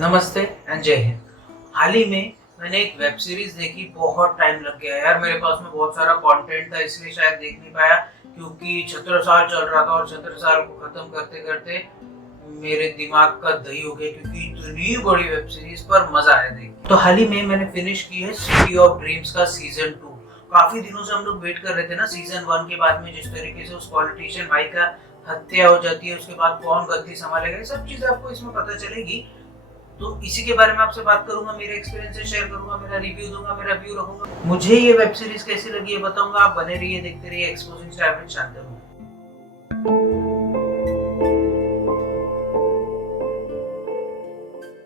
नमस्ते एंड जय हिंद। हाल ही में मैंने एक वेब सीरीज देखी, बहुत टाइम लग गया यार। मेरे पास में बहुत सारा कंटेंट था, इसलिए शायद देख नहीं पाया, क्योंकि छत्रसाल चल रहा था और छत्रसाल को खत्म करते करते मेरे दिमाग का दही हो गया, क्योंकि इतनी बड़ी वेब सीरीज पर मजा आया देख के। तो हाल ही में मैंने फिनिश की है सिटी ऑफ ड्रीम्स का सीजन 2। काफी दिनों से हम लोग वेट कर रहे थे ना सीजन 1 के बाद में, जिस तरीके से उस पॉलिटिशियन भाई का हत्या हो जाती है, उसके बाद कौन गद्दी संभालेगा, सब चीजें आपको इसमें पता चलेगी। तो इसी के बारे में आपसे बात करूंगा, मेरे एक्सपीरियंस से शेयर करूंगा, मेरा रिव्यू दूंगा, मेरा व्यू रखूंगा। मुझे ये वेब सीरीज कैसी लगी है बताऊंगा। आप बने रहिए, देखते रहिए एक्सपोजिंग स्टार विद शांतनु।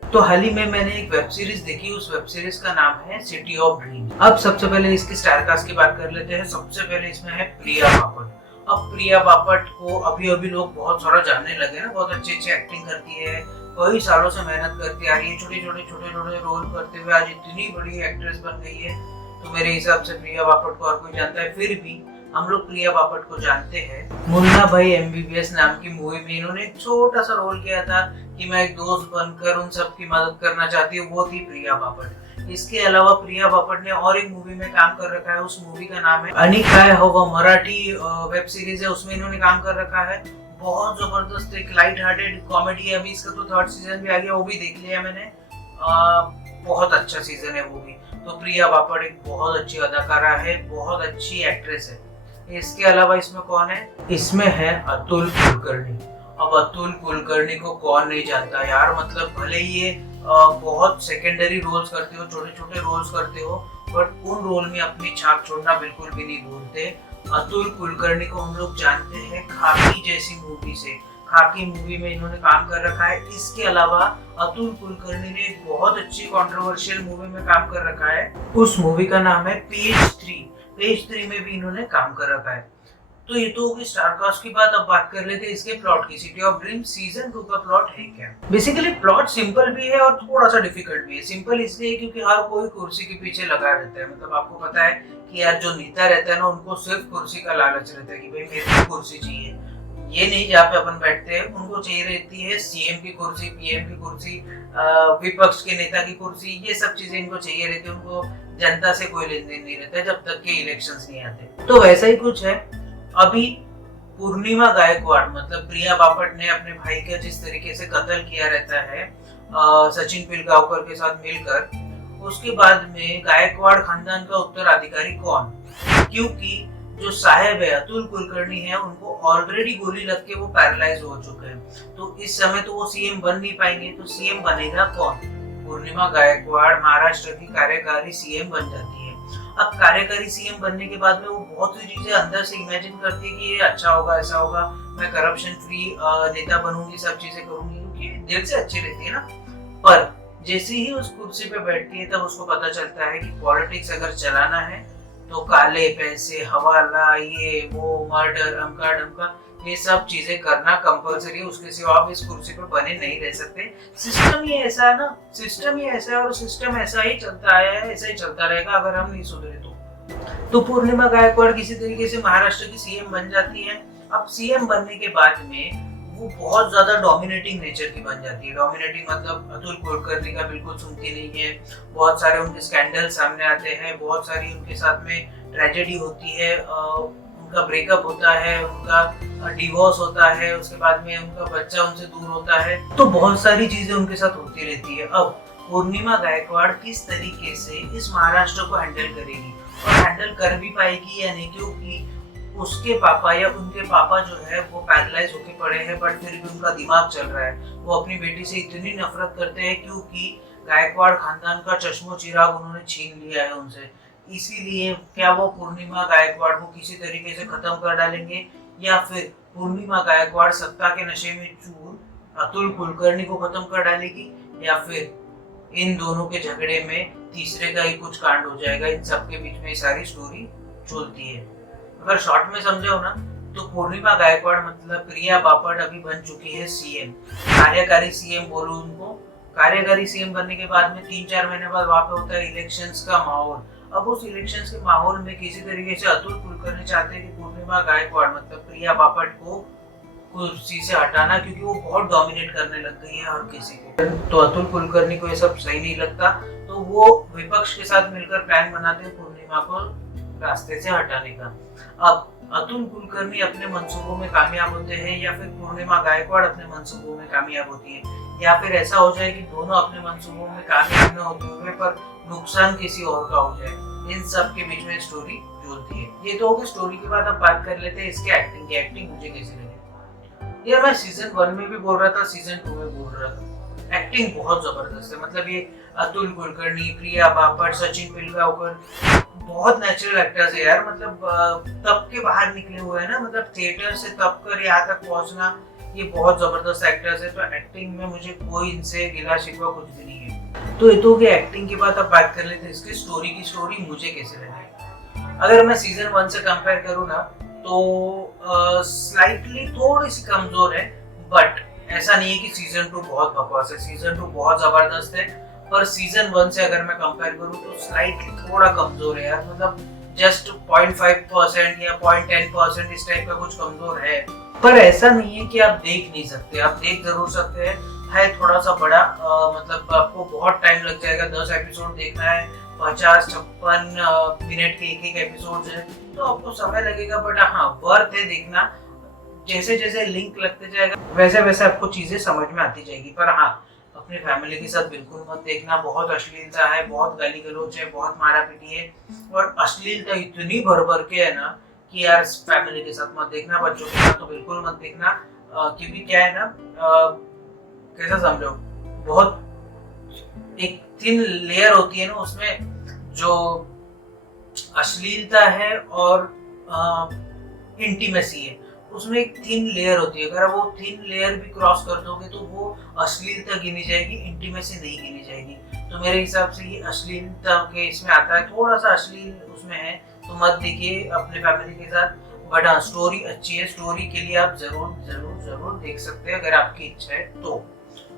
तो हाल ही में मैंने एक वेब सीरीज देखी, उस वेब सीरीज का नाम है सिटी ऑफ ड्रीम्स। अब सबसे पहले इसकी स्टार कास्ट की बात कर लेते हैं। सबसे पहले इसमें है प्रिया बापट। अब प्रिया बापट को अभी अभी लोग बहुत सारा जानने लगे ना, बहुत अच्छी अच्छी एक्टिंग करती है, कई सालों से मेहनत करती आ रही है, छोटे छोटे रोल करते हुए आज इतनी बड़ी एक्ट्रेस बन गई है। तो मेरे हिसाब से प्रिया बापट को और कोई जानता है, फिर भी हम लोग प्रिया बापट को जानते हैं। मुन्ना भाई एमबीबीएस नाम की मूवी में इन्होंने एक छोटा सा रोल किया था कि मैं एक दोस्त बनकर उन सब की मदद करना चाहती हूँ, वो थी प्रिया बापट। इसके अलावा प्रिया बापट ने और एक मूवी में काम कर रखा है, उस मूवी का नाम है अनिकाय हवा, मराठी वेब सीरीज है, उसमें इन्होंने काम कर रखा है। बहुत जबरदस्त एक लाइट हार्टेड कॉमेडी है। अभी इसका तो 3rd सीजन भी आ गया, वो भी देख लिया मैंने। बहुत अच्छा सीजन है वो भी। तो प्रिया बापट एक बहुत अच्छी अदाकारा है, बहुत अच्छी एक्ट्रेस है। इसके अलावा इसमें कौन है? इसमें है अतुल कुलकर्णी। अब अतुल कुलकर्णी को कौन नहीं जानता यार। मतलब भले ही ये बहुत सेकेंडरी रोल्स करते हो, छोटे छोटे रोल्स करते हो, बट उन रोल में अपनी छाप छोड़ना बिल्कुल भी नहीं भूलते। अतुल कुलकर्णी को हम लोग जानते हैं खाकी जैसी मूवी से। खाकी मूवी में इन्होंने काम कर रखा है। इसके अलावा अतुल कुलकर्णी ने एक बहुत अच्छी कंट्रोवर्शियल मूवी में काम कर रखा है, उस मूवी का नाम है पेज 3। पेज 3 में भी इन्होंने काम कर रखा है। तो ये तो होगी स्टारकास्ट की बात। अब बात कर लेते हैं इसके प्लॉट की। सिटी ऑफ ड्रीम सीजन 2 का प्लॉट है क्या? बेसिकली प्लॉट सिंपल भी है और थोड़ा सा डिफिकल्ट भी है। सिंपल इसलिए क्योंकि हर कोई कुर्सी के पीछे लगा रहता है। मतलब आपको पता है कि यार जो नेता रहता है ना, उनको सिर्फ कुर्सी का लालच रहता है कि भाई मेरे को कुर्सी चाहिए। ये नहीं जहाँ पे अपन बैठते हैं, उनको चाहिए रहती है सीएम की कुर्सी, पीएम की कुर्सी, विपक्ष के नेता की कुर्सी। ये सब चीजें इनको चाहिए रहती है। उनको जनता से कोई लेन देन नहीं रहता है जब तक के इलेक्शंस नहीं आते। तो वैसा ही कुछ है। अभी पूर्णिमा गायकवाड़, मतलब प्रिया बापट ने अपने भाई का जिस तरीके से कत्ल किया रहता है सचिन पिलगांवकर के साथ मिलकर, उसके बाद में गायकवाड़ खानदान का उत्तराधिकारी कौन? क्योंकि जो साहब है अतुल कुलकर्णी है, उनको ऑलरेडी गोली लग के वो पैरालाइज हो चुके हैं। तो इस समय तो वो सीएम बन नहीं पाएंगे। तो सीएम बनेगा कौन? पूर्णिमा गायकवाड़ महाराष्ट्र की कार्यकारी सीएम बन जाती है। अब कार्यकारी सीएम बनने के बाद में वो बहुत सी चीजें अंदर से इमेजिन करती है कि ये अच्छा होगा, ऐसा होगा, मैं करप्शन फ्री नेता बनूंगी, सब चीजें करूंगी, क्योंकि दिल से अच्छी रहती है ना। पर जैसे ही उस कुर्सी पे बैठती है, तब उसको पता चलता है कि पॉलिटिक्स अगर चलाना है तो काले पैसे, हवाला, ये वो, मर्डर, अमका डमका, ये सब चीजें करना कंपलसरी है। उसके सिवा आप इस कुर्सी पे बने नहीं रह सकते। सिस्टम ही ऐसा है ना, सिस्टम ही ऐसा है और सिस्टम ऐसा ही चलता आया है, ऐसा ही चलता रहेगा अगर हम नहीं सुधरे तो पूर्णिमा गायकवाड़ किसी तरीके से महाराष्ट्र की सीएम बन जाती है। अब सीएम बनने के बाद में वो बहुत ज्यादा डोमिनेटिंग नेचर की बन जाती है। डोमिनेटिंग मतलब अतुल कुलकर्णी का बिल्कुल सुनती नहीं है। बहुत सारे उनके स्कैंडल सामने आते हैं, बहुत सारी उनके साथ में ट्रेजेडी होती है, उनका ब्रेकअप होता है, उनका डिवोर्स होता है, उसके बाद में उनका बच्चा उनसे दूर होता है। तो बहुत सारी चीजें उनके साथ होती रहती है। अब पूर्णिमा गायकवाड़ किस तरीके से इस महाराष्ट्र को हैंडल करेगी और हैंडल कर भी पाएगी या नहीं, क्योंकि उसके पापा या उनके पापा जो है वो पैरालाइज होके पड़े हैं, बट फिर भी उनका दिमाग चल रहा है। वो अपनी बेटी से इतनी नफरत करते हैं क्योंकि गायकवाड़ खानदान का चश्मो चिराग उन्होंने छीन लिया है उनसे। इसीलिए क्या वो पूर्णिमा गायकवाड़ को किसी तरीके से खत्म कर डालेंगे, या फिर पूर्णिमा गायकवाड़ सत्ता के नशे में चूर अतुल कुलकर्णी को खत्म कर डालेगी, या फिर इन दोनों के झगड़े में तीसरे का ही कुछ कांड हो जाएगा। इन सबके बीच में सारी स्टोरी चलती है। अगर शॉर्ट में समझो ना, तो पूर्णिमा गायकवाड़ मतलब प्रिया बापट अभी बन चुकी है सीएम, कार्यकारी सीएम बोलो उनको। कार्यकारी सीएम बनने के बाद में 3-4 महीने बाद वहां पे होता है इलेक्शंस का माहौल। अब उस इलेक्शंस के माहौल में किसी तरीके से अतुल कुलकर्णी चाहते हैं कि पूर्णिमा गायकवाड़ मतलब प्रिया बापट को कुर्सी से हटाना, क्योंकि वो बहुत डोमिनेट करने लग गई है हर किसी को। तो अतुल कुलकर्णी को ये सब सही नहीं लगता, तो वो विपक्ष के साथ मिलकर प्लान बनाते हैं पूर्णिमा को रास्ते से हटाने का। अब अतुल कुलकर्णी अपने मंसूबों में कामयाब होते हैं, या फिर पूर्णिमा गायकवाड़ अपने मंसूबों में कामयाब होती है, या फिर ऐसा हो जाए कि दोनों अपने मंसूबों में कामयाब न होते हुए पर नुकसान किसी और का हो जाए। इन सब के बीच में स्टोरी झूलती है। ये तो होगी स्टोरी के बाद अब बात कर लेते हैं इसके एक्टिंग की। एक्टिंग मुझे कैसी लगी यार, मैं सीजन 1 में भी बोल रहा था, सीजन 2 में बोल रहा था, एक्टिंग बहुत जबरदस्त है। मतलब ये अतुल कुलकर्णी, प्रिया बापट, सचिन पिलगांवकर बहुत नेचुरल एक्टर्स है यार। मतलब तब के बाहर निकले हुए हैं ना, मतलब थिएटर से तब कर यहाँ तक पहुंचना, ये बहुत जबरदस्त एक्टर्स है। तो एक्टिंग में मुझे कोई इनसे गिला शिकवा कुछ भी नहीं है। तो ये तो कि एक्टिंग के बाद अब बात कर लेते हैं इसकी स्टोरी की। स्टोरी मुझे कैसे लगी, अगर मैं सीजन 1 से कंपेयर करूँ ना, तो स्लाइटली थोड़ी सी कमजोर है, बट ऐसा नहीं है कि सीजन 2 बहुत बकवास है। सीजन 2 बहुत जबरदस्त है, पर सीजन 1 से अगर मैं कंपेयर करूँ तो स्लाइटली थोड़ा कमजोर है यार। मतलब जस्ट 0.5% या 0.10% इस टाइप का कुछ कमजोर है, पर ऐसा नहीं है कि आप देख नहीं सकते, आप देख जरूर सकते हैं। है थोड़ा सा बड़ा, मतलब आपको बहुत टाइम लग जाएगा। 10 एपिसोड देखना है, 50-56 मिनट के एक एपिसोड है, तो आपको समय लगेगा, बट हाँ वर्थ है देखना। जैसे जैसे लिंक लगते जाएगा वैसे वैसे आपको चीजें समझ में आती जाएगी। पर हाँ, अपनी फैमिली के साथ बिल्कुल मत देखना। बहुत अश्लीलता है, बहुत गाली गलौज है, बहुत मारा पीटी है, और अश्लीलता इतनी भर भर के है ना कि यार फैमिली के साथ मत देखना। बच्चों के साथ तो बिल्कुल मत देखना, क्योंकि क्या है ना, कैसा समझो, बहुत एक थिन लेयर होती है ना उसमें, जो अश्लीलता है और इंटीमेसी है, उसमें एक थिन लेयर होती है। अगर वो थिन लेयर भी क्रॉस कर दोगे तो वो अश्लीलता गिनी जाएगी, इंटीमेसी नहीं गिनी जाएगी। तो मेरे हिसाब से ये अश्लीलता के इसमें आता है, थोड़ा सा अश्लील उसमें है, तो मत देखिए अपने फैमिली के साथ। बट हाँ, स्टोरी अच्छी है, स्टोरी के लिए आप जरूर जरूर जरूर देख सकते हैं अगर आपकी इच्छा है तो।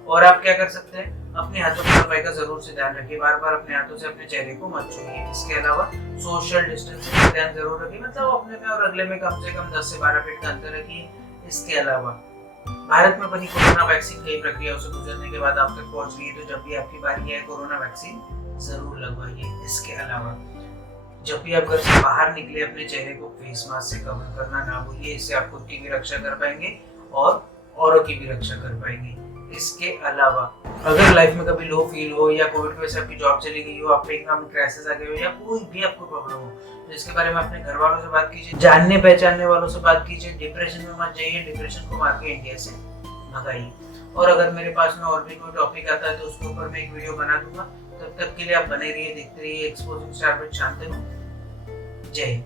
और आप क्या कर सकते हैं, अपने हाथों की सफाई का जरूर से ध्यान रखिए, बार बार अपने हाथों से अपने चेहरे को मत छूइए। इसके अलावा सोशल डिस्टेंसिंग का ध्यान जरूर रखिए, मतलब अपने में और अगले में कम से कम 10 से 12 फीट का अंतर रखिए। इसके अलावा भारत में बनी कोरोना वैक्सीन कई प्रक्रियाओं से गुजरने के बाद आप तक पहुंच रही है, तो जब भी आपकी बारी है कोरोना वैक्सीन जरूर लगवाइए। इसके अलावा जब भी आप घर से बाहर निकले, अपने चेहरे को फेस मास्क से कवर करना ना भूलिए। इससे आप खुद की भी रक्षा कर पाएंगे और औरों की भी रक्षा कर पाएंगे। इसके अलावा अगर लाइफ में कभी लो फील हो, या कोविड की वजह से आपकी जॉब चली गई हो, आपके इकोनॉमिक क्राइसिस आ गए हो, या कोई भी आपको प्रॉब्लम हो, तो इसके बारे में अपने घर वालों से बात कीजिए, जानने पहचानने वालों से बात कीजिए। डिप्रेशन में मत जाइए, डिप्रेशन को मार के इंडिया से भगाइए। और अगर मेरे पास में और भी कोई टॉपिक आता है तो उसके ऊपर मैं एक वीडियो बना दूंगा। तब तक के लिए आप बने रहिए, देखते रहिए एक्सपोजिंग स्टार विद शांतनु। जय हिंद।